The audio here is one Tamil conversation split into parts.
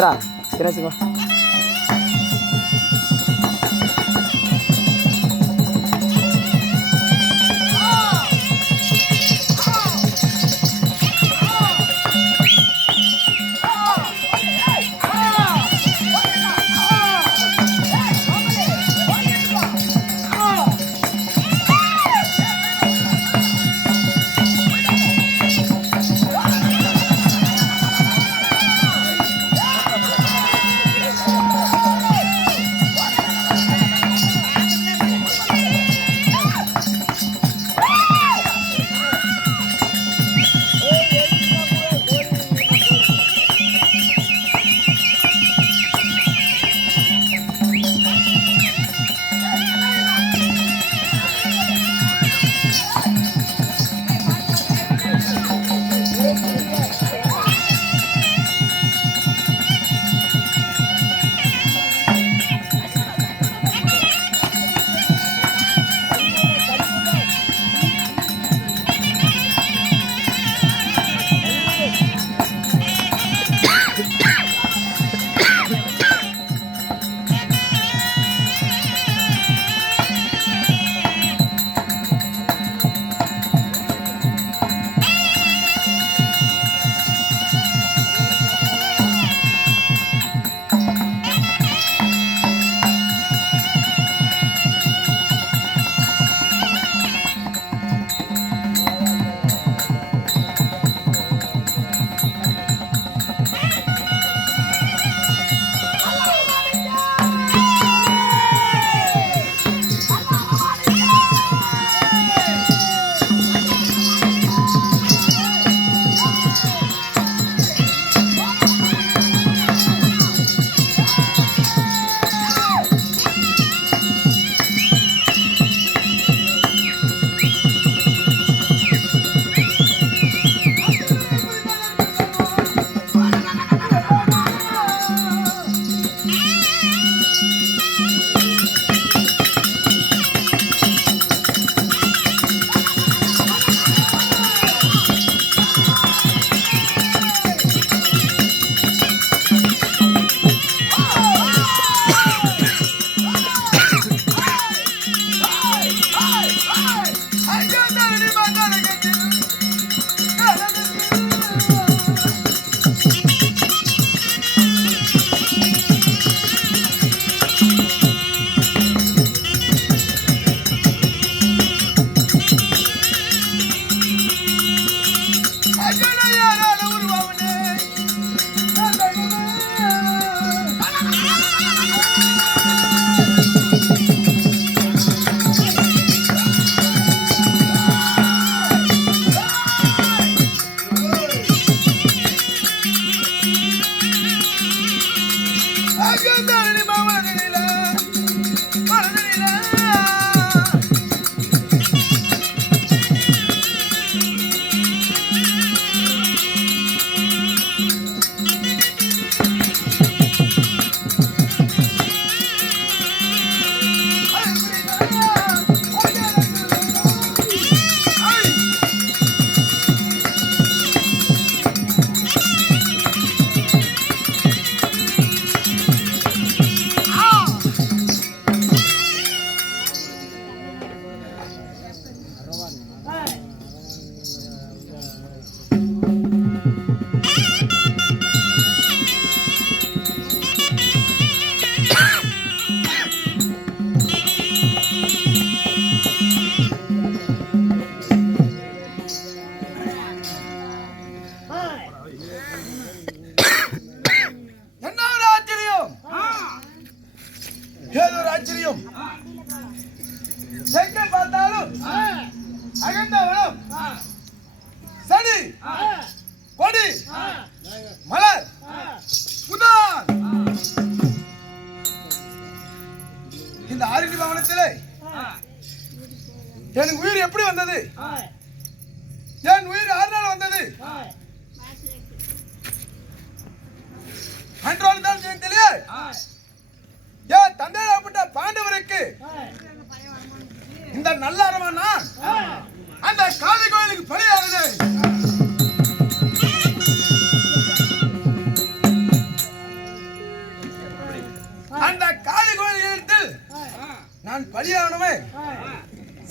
இந்தா தினேசுங்க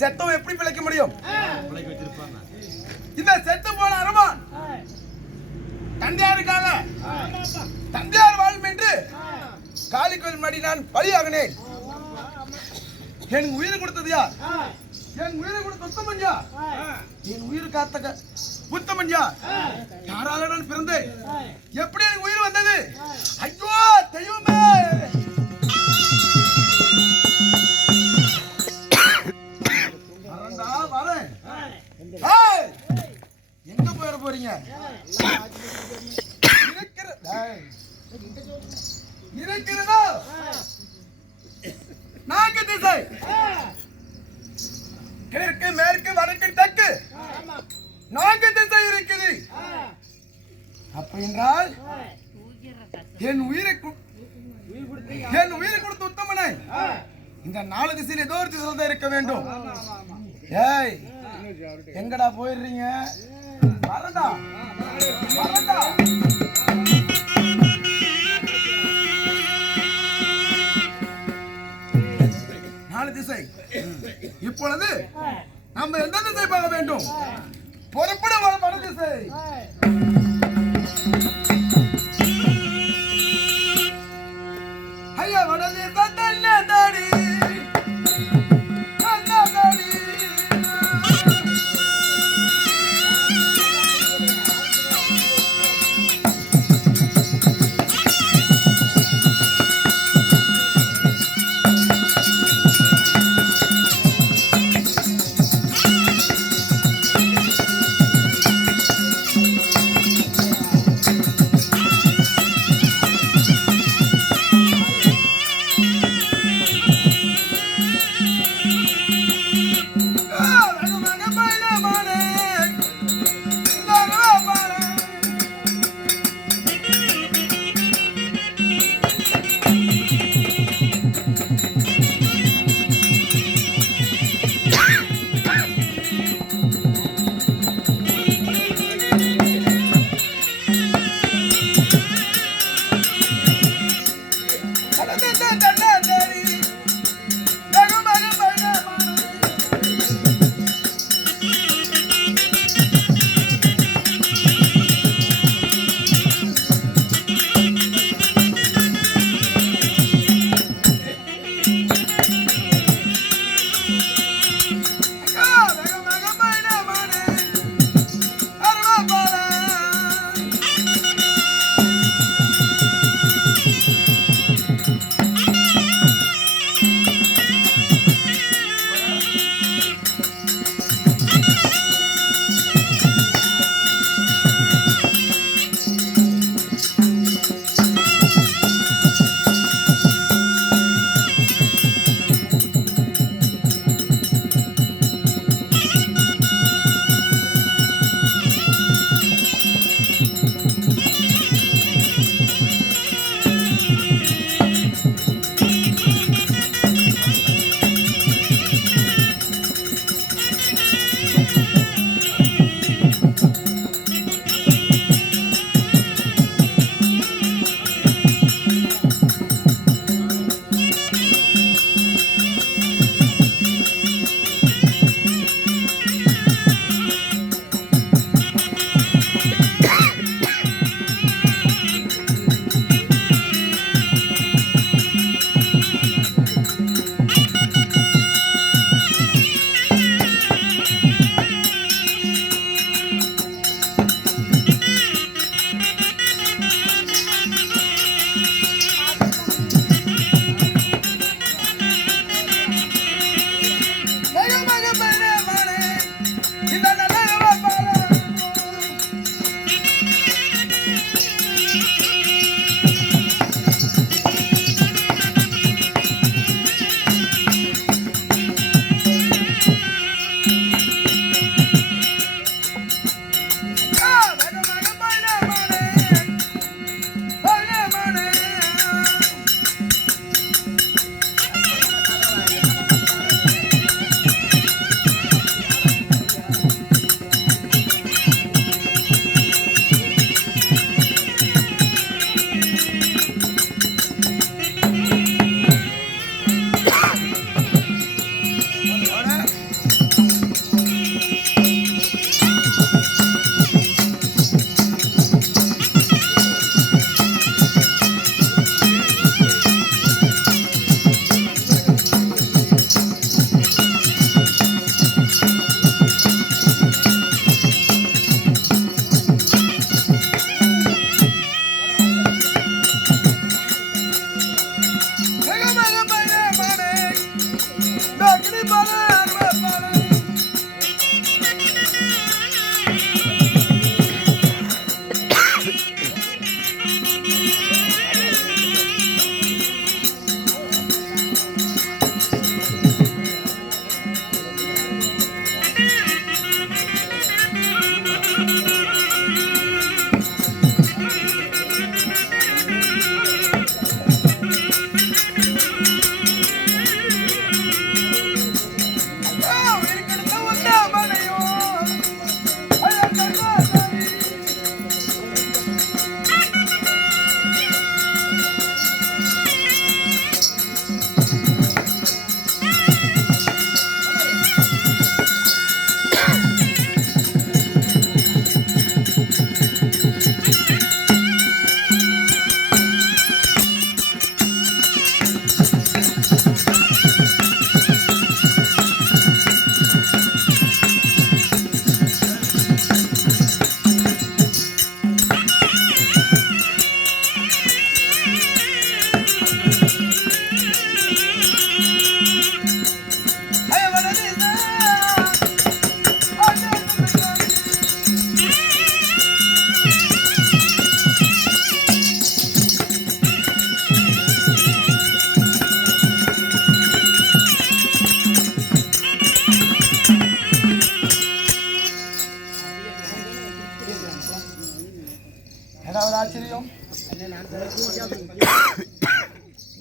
செத்தவன் எப்படி பிழைக்க முடியும்? இந்த செத்து போன அரமான் தந்தையாருக்காக தந்தையார் வாழும் என்று காளிக்கோயில் மடி நான் பலியாகினேன். என் உயிர் கொடுத்தது யார்? என் உயிரை கொடுத்த உத்தமன் யார்? என் உயிர் காத்த உத்தமன் யார்? யாரால நான் பிறந்தேன்? எப்படி எனக்கு உயிர் வந்தது? ஐயோ தெய்வமே! வரேன். எங்க போயிட போறீங்க? இருக்கிறதோ நான்கு திசை, கிழக்கு மேற்கு வடக்கு தெற்கு, நான்கு திசை இருக்குது. அப்ப என்றால் என் உயிரை கொடுத்த உத்தமனை இந்த 4 திசையில் ஏதோ ஒரு திசை இருக்க வேண்டும். ஏய் எங்கடா போயிடுறீங்க? வரடா வரடா. திசை. இப்பொழுது நம்ம எந்த திசை பார்க்க வேண்டும்? புறப்பட வட திசை. ஐயா வட திசை தன்னாடி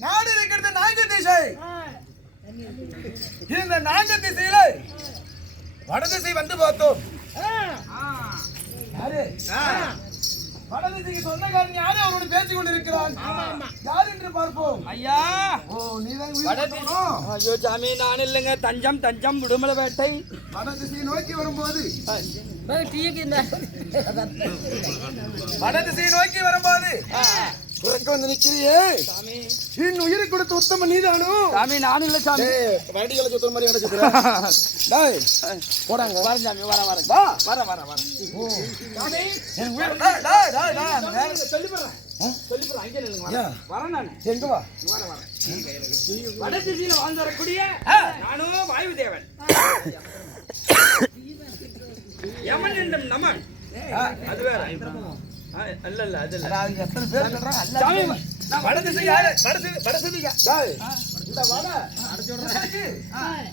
நாடு இருக்கிறது நான்கு திசை. இந்த நான்கு திசையில வடதிசை வந்து பார்த்தோம். யாரு வடதிசைக்கு சொந்தக்காரன் யாரு? அவரோடு பேசிக் கொண்டிருக்கிறான். யார் என்று பார்ப்போம். ஐயா, ஓ நீதான் வடதிசை. ஐயோ சாமி, நான் இல்லைங்க. தஞ்சம் தஞ்சம் உடுமலைப்பேட்டை. வடதிசையை நோக்கி வரும்போது வடதிசையை நோக்கி வரும்போது உறக்க வந்து நிக்கிறியே சாமி. என் உயிரை கொடுத்த உத்தம நீதானோ? சாமி, நான் இல்ல சாமி. வடிகளை சுத்தம் மாதிரி என்ன சுத்துற? டேய் போடாங்க. வரேன் சாமி, வரேன் வரேன் வா. வரேன். ஓ சாமி, என் உயிரை டேய் அந்த வேற சொல்லி போறேன். அங்கே நில்லுங்க. வரேன் நான். எங்க வா? வரேன். வடதிசையில வாழ்ந்து வரக்கூடிய நானும் வாயு தேவன். யமன் என்றும் நமன். அது வேற. அல்ல அது இல்ல. அவங்க எத்தனை பேர் சொல்றாங்க? அல்ல சாமி, நான் வடதிசை யாரு? வடதிசையா? டேய் இந்த வட அடச்சோடுறாச்சு.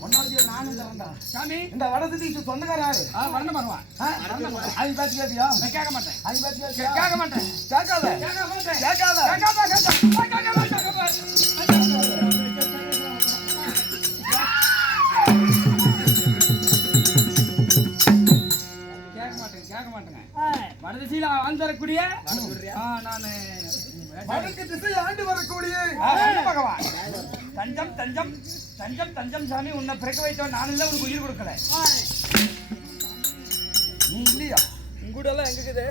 ஒன்னாவது நானும் தரேன்டா. சாமி, இந்த வடதிசைக்கு சொந்தக்காரன் யாரு? வரணும் வருவான். அது பேசி கேட்டியா? நான் கேட்க மாட்டேன். அது பேசி கேட்டியா? கேட்க மாட்டேன். கேட்காத. கேட்க மாட்டேன். கேட்காத. கேட்க மாட்டேங்க. வடதிசையில ஆந்தரக்கூடிய நானு வடக்கு திசை ஆண்டு வரக்கூடிய பகவான். தஞ்சம் தஞ்சம் தஞ்சம் தஞ்சம் சாமி, உன்னை பிறக்க வைத்தவன் நான் இல்ல, உனக்கு உயிர் கொடுக்கல. நீ இல்லையா? உங்கூட எல்லாம் எங்க இருக்குது?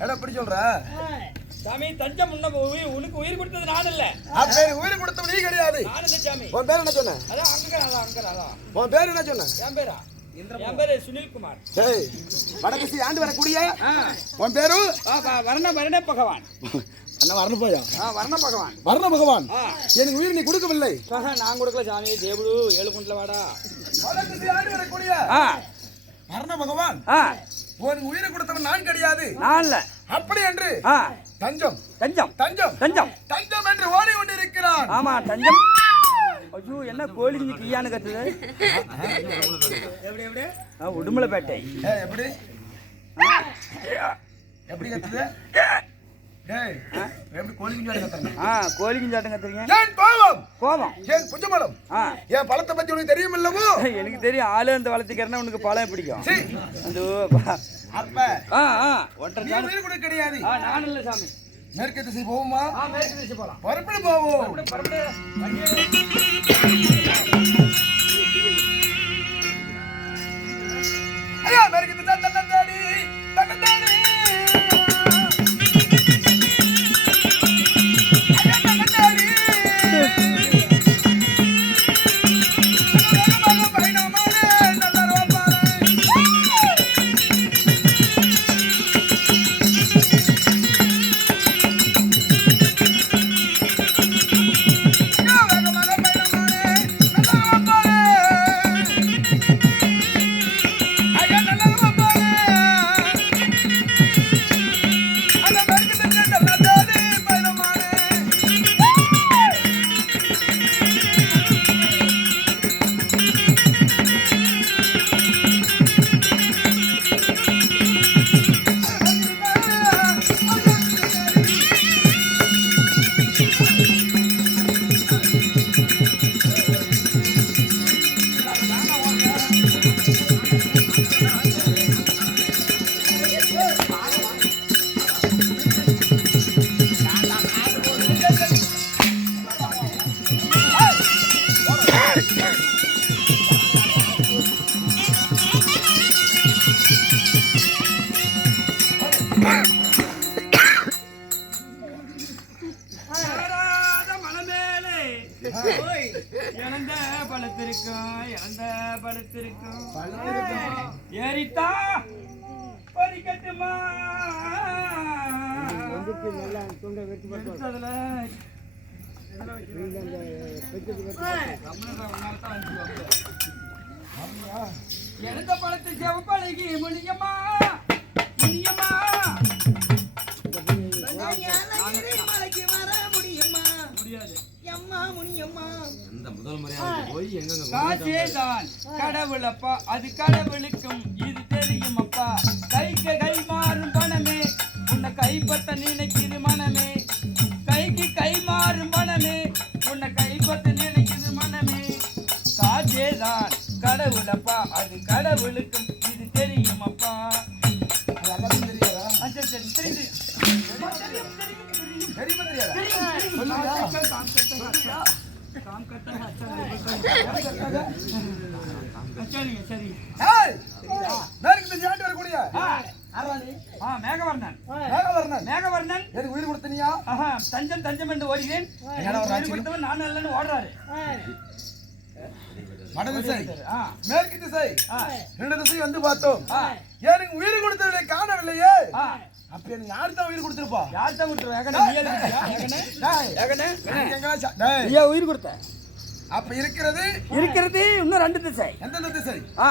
எடா எப்படி சொல்ற? சாமி, தஞ்சம் உனக்கு உயிர் கொடுத்தது நான் இல்ல. அப்ப உயிர் கொடுத்தவன் நீ கிடையாது. நான் இல்ல சாமி. உன் பேர் என்ன சொன்ன? அதான் அங்கதான். உன் பேர் என்ன சொன்ன? என் பேரா? என் பேரு சுனில்குமார். டேய் வடக்கு ஆண்டு வரக்கூடிய உன் பேரு வரண பகவான். அண்ணா வரணும் போயா? வரண பகவான். வரண பகவான். எனக்கு உயிர் நீ கொடுக்கவில்லை. நான் கொடுக்கல சாமி. தேவடு 7 குண்டல வாடா. வடக்கு ஆண்டு வரக்கூடிய வரண பகவான் உனக்கு உயிரை கொடுத்தவன் நான் கிடையாது. நான் இல்ல. அப்படி என்று தஞ்சம் தஞ்சம் தஞ்சம் தஞ்சம் தஞ்சம் என்று ஓடி கொண்டிருக்கிறான். ஆமா தஞ்சம். ஐயோ, என்ன கோழி கியான்னு கத்துது? உடுமலைப்பேட்டை. எப்படி எப்படி கத்துது? டேய் எப்படி கோழி குஞ்சாடு கத்துறீங்க? கோழி குஞ்சாட்டம் கத்துறீங்க. ஏன் கோபம்? கோபம். ஏன் புஞ்சபலம்? ஏன் பழத்தை பத்தி உனக்கு தெரியும் இல்லவோ? எனக்கு தெரியும். ஆளு அந்த வளர்த்திக்கிறனா உனக்கு பழம் பிடிக்கும். அந்த அப்ப ஒன்றரை உயிர் கூட கிடையாது. நான் இல்ல சாமி. மேற்கு திசை போவோமா? மேற்கு திசை போலாம். பரப்படி போவோம். ஐயா மேற்கு திசை தன்னந்தாடி தன்னந்தாடி ஐயா தன்னந்தாடி இழந்த பழுத்திருக்கும் ஏறித்தா பறிக்கட்டுமா? இழந்த பழத்தை செவப்பழகி முடியுமா? முடியுமா? காசேதான் கடவுளப்பா, அது கடவுளுக்கும் இது தெரியும் அப்பா. கைக்கு கை மாறும் பணமே உன்னை கை கைப்பற்ற நினைக்குது மனமே, கைக்கு கை மாறும் மனமே, உன்னை கைப்பற்ற நினைக்குது மனமே. காஜேதான் கடவுளப்பா, அது கடவுளுக்கும் இது தெரியுமப்பா. அது எல்லாத்தையும் தெரியாதா? சரி சரி தெரியுது. தெரியுமா தெரியாதா? சொல்லுங்க. சொல்லுங்க. சரிங்க சரி. ஏய், மேற்கு திசை ஆண்டு வரக்கூடிய ஆராணி மேகவர்ணன் மேகவர்ணன் மேகவர்ணன் எனக்கு உயிர் கொடுத்தனியா? தஞ்சம் தஞ்சம் என்று ஓடுகிறேன். என்னடா ஒரு உயிர் கொடுத்தவன் நான் இல்லைன்னு ஓடுறாரு. வட திசை ஆ, மேற்கு திசை ஆ, 2 திசை வந்து பார்த்தோம். ஆ, எனக்கு உயிர் கொடுத்ததை காணவில்லையே. ஆ. அப்ப எனக்கு யாரு தான் உயிர் கொடுத்திருப்பா? யார் தான் விட்டுருவா? ஏகனே, நீ எழுதிட்டியா? ஏகனே? டேய், ஏகனே? எனக்கு எங்கேயாச்சும் டேய், நீயா உயிர் கொடுத்த? அப்ப இருக்கிறது இருக்கிறது இன்னும் 2 திசை. எந்தெந்த திசை? ஆ,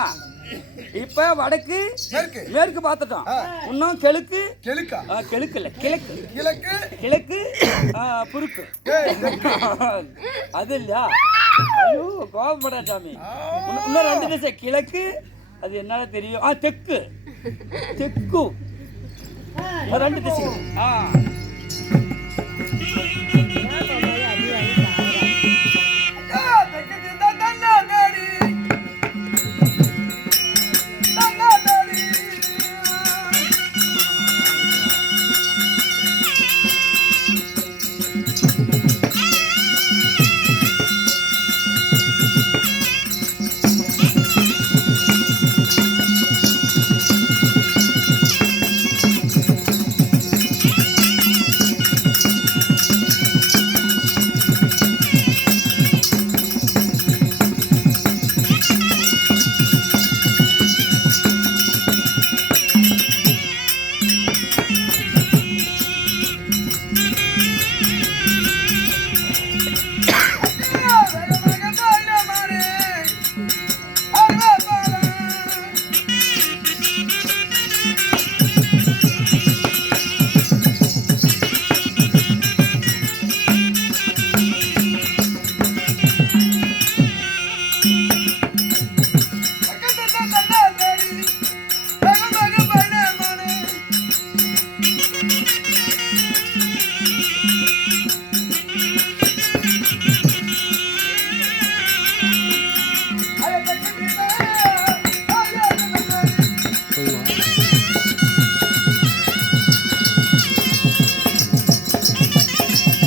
இப்ப வடக்கு மேற்கு மேற்கு பார்த்துட்டோம். ஆ. இன்னும் கிழக்கு கிழக்கா கிழக்கு இல்ல கிழக்கு கிழக்கு கிழக்கு புருக்கு. ஏய், தெற்கு. அது இல்லையா? ஐயோ கோபப்படா சாமி. இன்னும் 2 திசை கிழக்கு. அது என்னால தெரியும். தெற்கு தெற்கு 2 திசை.